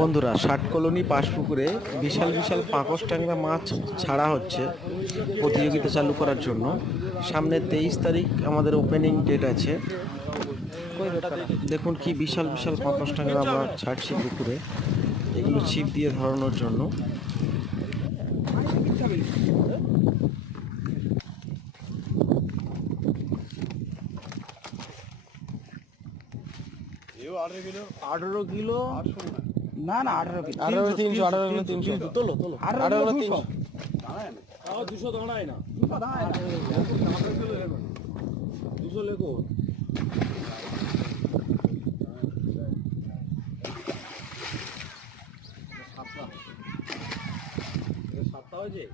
বন্ধুরা, ষাট কলোনি পাশপুকুরে বিশাল বিশাল পাকস ট্যাংরা মাছ ছাড়া হচ্ছে প্রতিযোগিতা চালু করার জন্য। সামনে 23 তারিখ আমাদের ওপেনিং ডেট আছে। দেখুন কি বিশাল বিশাল পাকস ট্যাংরা আমরা ছাড়ছি পুকুরে, এগুলো ছিপ দিয়ে ধরানোর জন্য। আঠারো কিলো না না 18 কিলো 18 তোলো 200 দাঁড়ায় না 200 লেখো সাতটা হয়েছে।